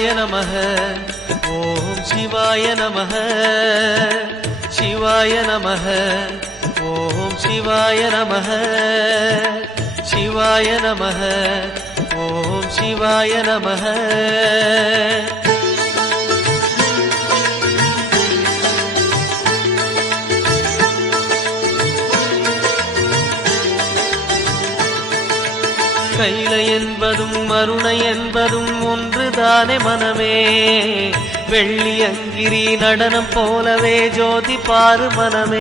சிவாய நமः ஓம் சிவாய நமः சிவாய நமः ஓம் சிவாய நமः சிவாய நமः ஓம் சிவாய நமः கைலை என்பதும் மருணை என்பதும் ஒன்றுதானே மனமே வெள்ளி அங்கிரி நடனம் போலவே ஜோதி பாரு மனமே